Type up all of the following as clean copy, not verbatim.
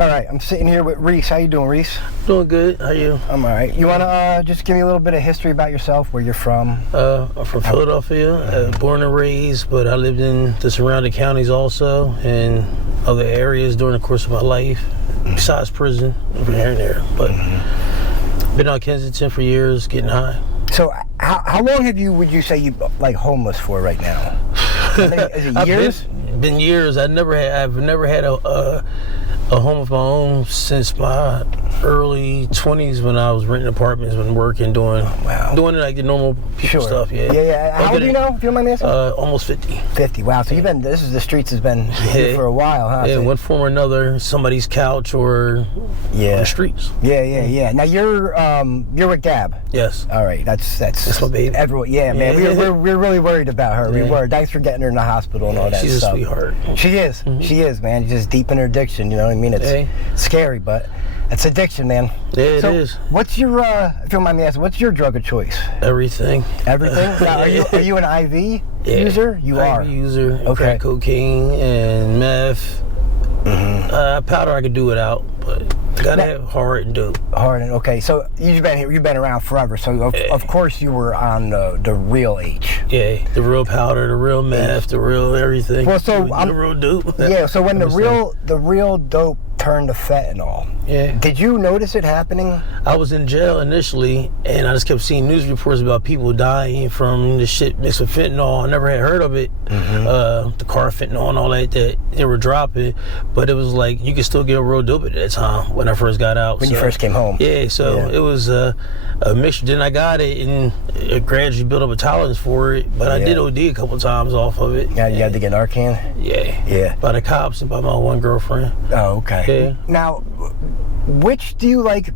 All right, I'm sitting here with Reece. How you doing, Reece? Doing good. How are you? I'm all right. You want to just give me a little bit of history about yourself, where you're from? I'm from Philadelphia, born and raised, but I lived in the surrounding counties also and other areas during the course of my life, besides prison, over here and there. But been on Kensington for years, getting high. So how long have you, would you say, you like homeless for right now? Is it years? Been years. I've never had a home of my own since my early 20s when I was renting apartments and working, doing like the normal people stuff. Yeah. How old do you know, if you don't mind me asking? Almost 50. 50. Wow. So you've been, the streets has been here for a while, huh? Yeah, so, one form or another, somebody's couch or on the streets. Yeah. Now you're with Gab. Yes. All right. That's my baby. Everyone. Yeah, man. We're really worried about her. We were. Thanks for getting her in the hospital and all that she's stuff. She's a sweetheart. She is. She is, man. She's just deep in her addiction. You know what I mean? It's scary, but it's addiction, man. Yeah, it is. What's your, if you don't mind me asking, what's your drug of choice? Everything. Everything? Now, are you an IV user? You are. IV user. Okay. Crack cocaine and meth. Powder I could do without, but gotta have hard and dope. Hard and okay. So you've been around forever. So of course you were on the real H. Yeah, the real powder, the real meth, the real everything. Well, so the real dope. Yeah. So when the real dope turned to fentanyl. Yeah. Did you notice it happening? I was in jail initially, and I just kept seeing news reports about people dying from the shit mixed with fentanyl. I never had heard of it, the carfentanil and all that they were dropping, but it was like you could still get a real dope at that time when I first got out. When you first came home. Yeah, so it was a mixture. Then I got it, and it gradually built up a tolerance for it, but I did OD a couple times off of it. Yeah, you had to get Narcan? Yeah. By the cops and by my one girlfriend. Oh, okay. Yeah. Now, which do you like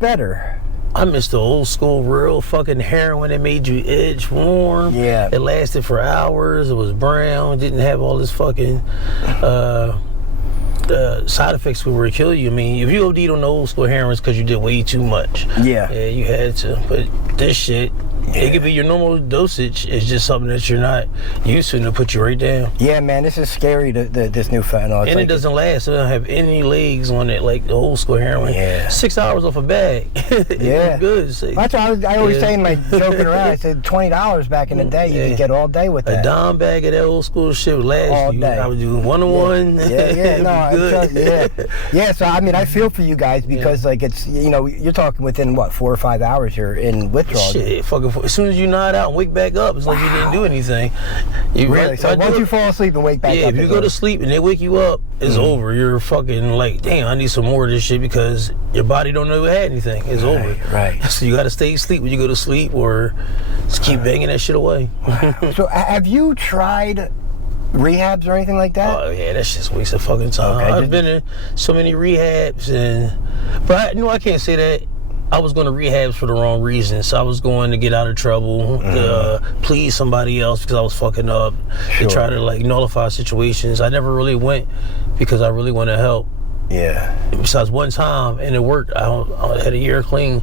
better? I miss the old school real fucking heroin that made you itch warm. Yeah. It lasted for hours. It was brown. Didn't have all this fucking side effects where it kill you. I mean, if you OD'd on the old school heroin, it's because you did way too much. Yeah, you had to. But this shit, it could be your normal dosage. It's just something that you're not used to, and it'll put you right down. Yeah, man, this is scary, this new fentanyl. And it doesn't last. It doesn't have any legs on it like the old school heroin. Yeah. 6 hours off a bag. It's good. So, that's what I always say in my joking around. I said $20 back in the day. You could get all day with that. A dime bag of that old school shit would last all you. day. I would do one-on-one. Yeah, so I mean, I feel for you guys because like it's, you know, you're talking within what, 4 or 5 hours you're in withdrawal. Shit, fucking as soon as you nod out and wake back up, it's like you didn't do anything. Really? So once you fall asleep and wake back up, if you go to sleep and they wake you up, it's over. You're fucking like, damn, I need some more of this shit because your body don't know you had anything. It's over. Right. So you got to stay asleep when you go to sleep, or just keep banging that shit away. So have you tried rehabs or anything like that? Oh yeah, that's just a waste of fucking time. I've been in so many rehabs, but I can't say that. I was going to rehabs for the wrong reasons. So I was going to get out of trouble, to please somebody else because I was fucking up, and try to like nullify situations. I never really went because I really want to help. Yeah. Besides one time, and it worked. I had a year clean.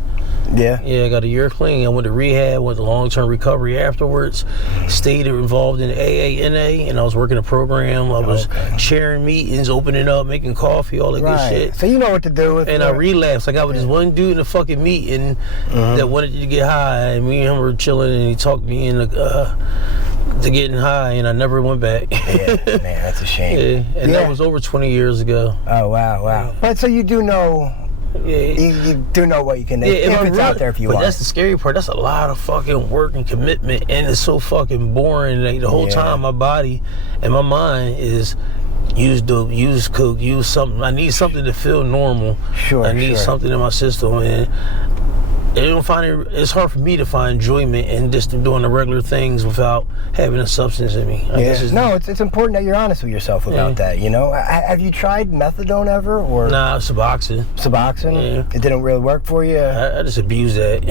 Yeah, I got a year clean. I went to rehab, went to long-term recovery afterwards, stayed involved in AANA, and I was working a program. I was chairing meetings, opening up, making coffee, all that good shit. So you know what to do with and I relapsed. I got with this one dude in a fucking meeting that wanted to get high, and me and him were chilling, and he talked me into to getting high, and I never went back. Yeah, man, that's a shame. And that was over 20 years ago. Oh, wow. But so you do know... You do know what you can do if it's out there if you want. But that's the scary part. That's a lot of fucking work and commitment, and it's so fucking boring. Like the whole time, my body and my mind is use dope, use coke, use something. I need something to feel normal. I need something in my system, and it's hard for me to find enjoyment in just doing the regular things without having a substance in me. It's important that you're honest with yourself about that, you know? Have you tried methadone ever? Or Nah, Suboxone. Suboxone? Yeah. It didn't really work for you? I just abused that.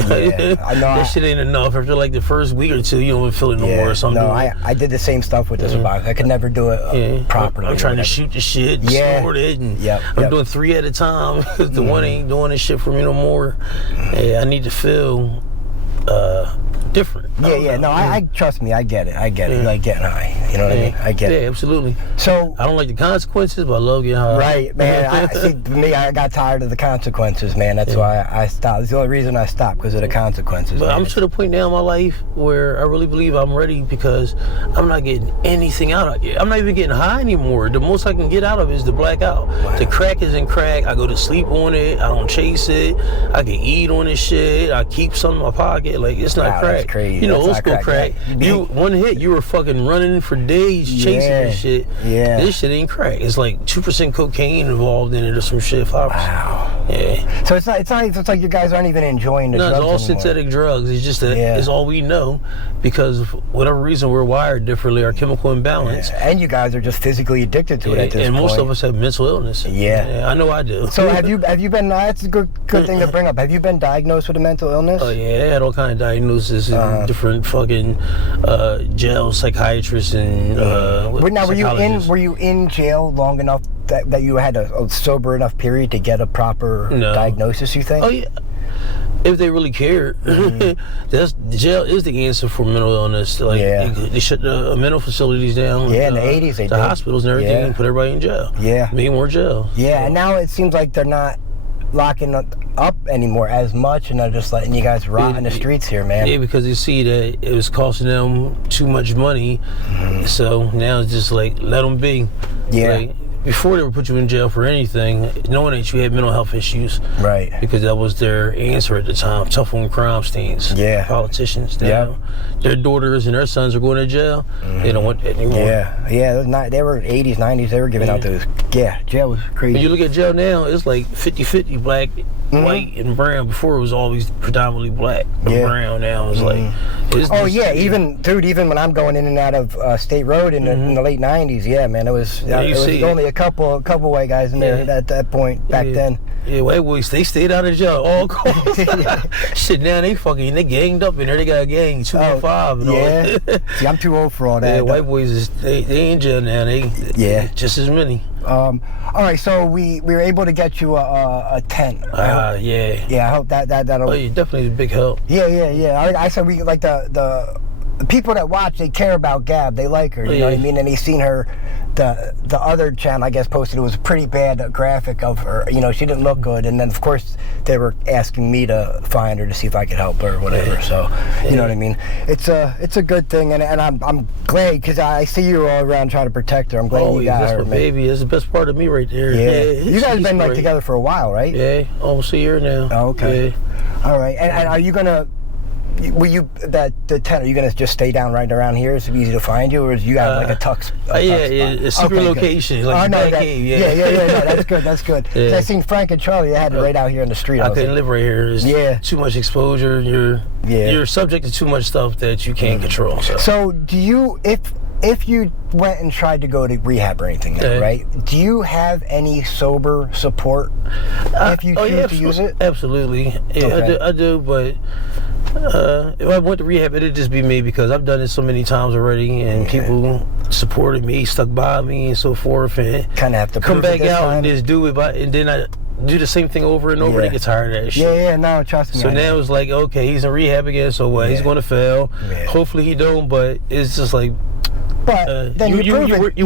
I know. That shit ain't enough. After like the first week or two, you don't feel it no more or something. No, I did the same stuff with the Suboxone. I could never do it properly. I'm trying to shoot the shit, snort it, and I'm doing 3 at a time. The one ain't doing this shit for me no more. I need to feel different. No, I trust me, I get it. You like getting high. You know what I mean? I get it. Yeah, absolutely. So I don't like the consequences, but I love getting high. Right, man. I got tired of the consequences, man. That's why I stopped. It's the only reason I stopped, because of the consequences. But man. I'm to the point now in my life where I really believe I'm ready, because I'm not getting anything out of it. I'm not even getting high anymore. The most I can get out of it is the blackout. Wow. The crack isn't crack. I go to sleep on it. I don't chase it. I can eat on this shit. I keep some in my pocket. Like, it's not crack. That's crazy. You know, old school crack. You one hit, you were fucking running for days chasing this shit. Yeah. This shit ain't crack. It's like 2% cocaine involved in it or some shit. 5%. Wow. Yeah. So it's like you guys aren't even enjoying the drugs it's all anymore. synthetic drugs. It's just it's all we know, because of whatever reason we're wired differently, our chemical imbalance. Yeah. And you guys are just physically addicted to it at this point. And most of us have mental illness. Yeah. I know I do. So have you been? That's a good thing to bring up. Have you been diagnosed with a mental illness? Oh yeah, I had all kind of diagnoses and different fucking jail psychiatrists and now, were you in jail long enough that you had a sober enough period to get a proper diagnosis, you think? Oh yeah. If they really cared, jail is the answer for mental illness. Like they shut the mental facilities down. Yeah, in the 80s they did. The hospitals and everything, and put everybody in jail. Yeah, made more jail. Yeah, and now it seems like they're not locking up anymore as much, and they're just letting you guys rot in the streets here, man. Yeah, because they see that it was costing them too much money, so now it's just like, let them be. Yeah. Like, before they would put you in jail for anything, knowing that you had mental health issues. Right. Because that was their answer at the time. Tough on crime stings. Yeah. Politicians. Their daughters and their sons are going to jail. They don't want that anymore. Yeah. They were 80s, 90s. They were giving out those. Yeah, jail was crazy. When you look at jail now, it's like 50-50 black, white, and brown. Before it was always predominantly black and brown. Now it's like... Even when I'm going in and out of State Road in the late 90s, man, it was only a couple white guys in there at that point back then. Yeah, white boys, they stayed out of jail all cold. Shit, now they ganged up in there. They got a gang, 215 and all. See, I'm too old for all that. Yeah, white boys, they in jail now. They just as many. All right, so we were able to get you a tent. Yeah, I hope that'll. Oh, yeah, definitely a big help. Yeah. I said we like the people that watch, they care about Gab. They like her. You know what I mean? And they seen her. The other channel, I guess, posted it was a pretty bad graphic of her. You know, she didn't look good, and then of course they were asking me to find her to see if I could help her or whatever. So you know what I mean? It's a good thing, and I'm glad, because I see you all around trying to protect her. I'm glad you got her. That's my baby. That's the best part of me right there. Yeah. You guys have been like together for a while, right? Yeah, almost a year now. Oh, okay. Yeah. All right. And are you gonna? The tent, are you gonna just stay down right around here? Is it easy to find you, or is you got like a tux? A secret location, like cave. No, that's good. Yeah. I seen Frank and Charlie. They had it right out here in the street. I couldn't live right here. There's too much exposure. You're subject to too much stuff that you can't control. So do you, if you went and tried to go to rehab or anything, right? Do you have any sober support if you choose to use it? Absolutely. Yeah, I do, but. If I went to rehab, it'd just be me, because I've done it so many times already, and people supported me, stuck by me, and so forth, and kind of have to come back out and just do it, and then I do the same thing over and over. They get tired of that shit. No, trust me. So now it's like, okay, he's in rehab again, so what? He's going to fail. Hopefully he don't, but it's just like. But then you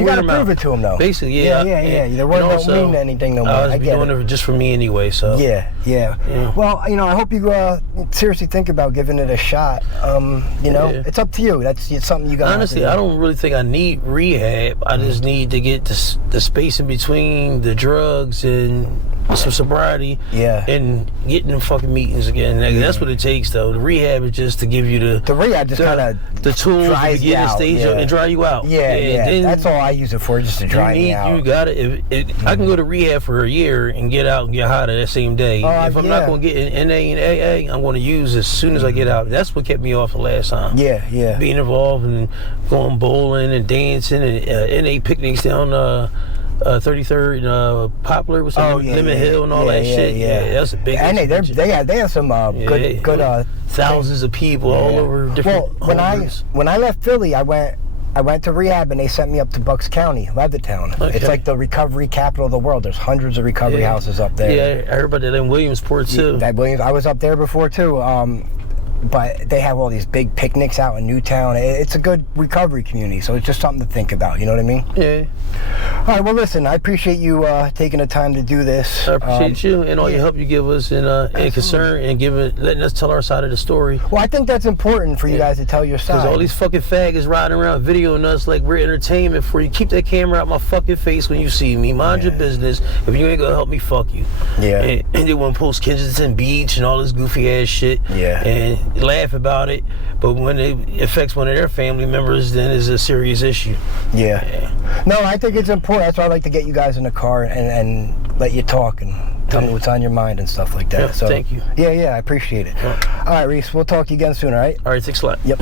gotta prove it to him, though. Basically, yeah. The word don't mean anything no more. I was doing it just for me anyway, so. Yeah. Well, I hope you seriously think about giving it a shot. It's up to you. It's something you got. Honestly, I don't really think I need rehab. I just need to get the space in between the drugs and some sobriety, and getting them fucking meetings again. That's what it takes, though. The rehab is just to give you the rehab just kind of the tools to get in stage and dry you out. Then that's all I use it for, just to dry me out. You got it. I can go to rehab for a year and get out and get high that same day. If I'm not going to get in NA and AA, I'm going to use as soon as I get out. That's what kept me off the last time. Being involved and going bowling and dancing and NA picnics down 33rd Poplar with some Lemon Hill and all that shit. That's a big. And they have some good thousands of people all over different. Well, when I left Philly, I went to rehab, and they sent me up to Bucks County, Levittown. Okay. It's like the recovery capital of the world. There's hundreds of recovery houses up there. Yeah, I heard about that in Williamsport too. I was up there before too. but they have all these big picnics out in Newtown. It's a good recovery community, so it's just something to think about. You know what I mean? Yeah. All right. Well, listen, I appreciate you taking the time to do this. I appreciate you and all your help you give us and concern and letting us tell our side of the story. Well, I think that's important for you guys to tell your side. Because all these fucking faggots riding around videoing us like we're entertainment for you. Keep that camera out my fucking face when you see me. Mind your business. If you ain't gonna help me, fuck you. Yeah. And they want to post Kensington Beach and all this goofy ass shit. Yeah. And laugh about it. But when it affects one of their family members, then it's a serious issue. Yeah. No, I think it's important. That's why I like to get you guys in the car and let you talk and tell me what's on your mind and stuff like that. Yeah, so thank you. Yeah, I appreciate it. All right, Reece, we'll talk to you again soon, all right? All right, thanks a lot. Yep.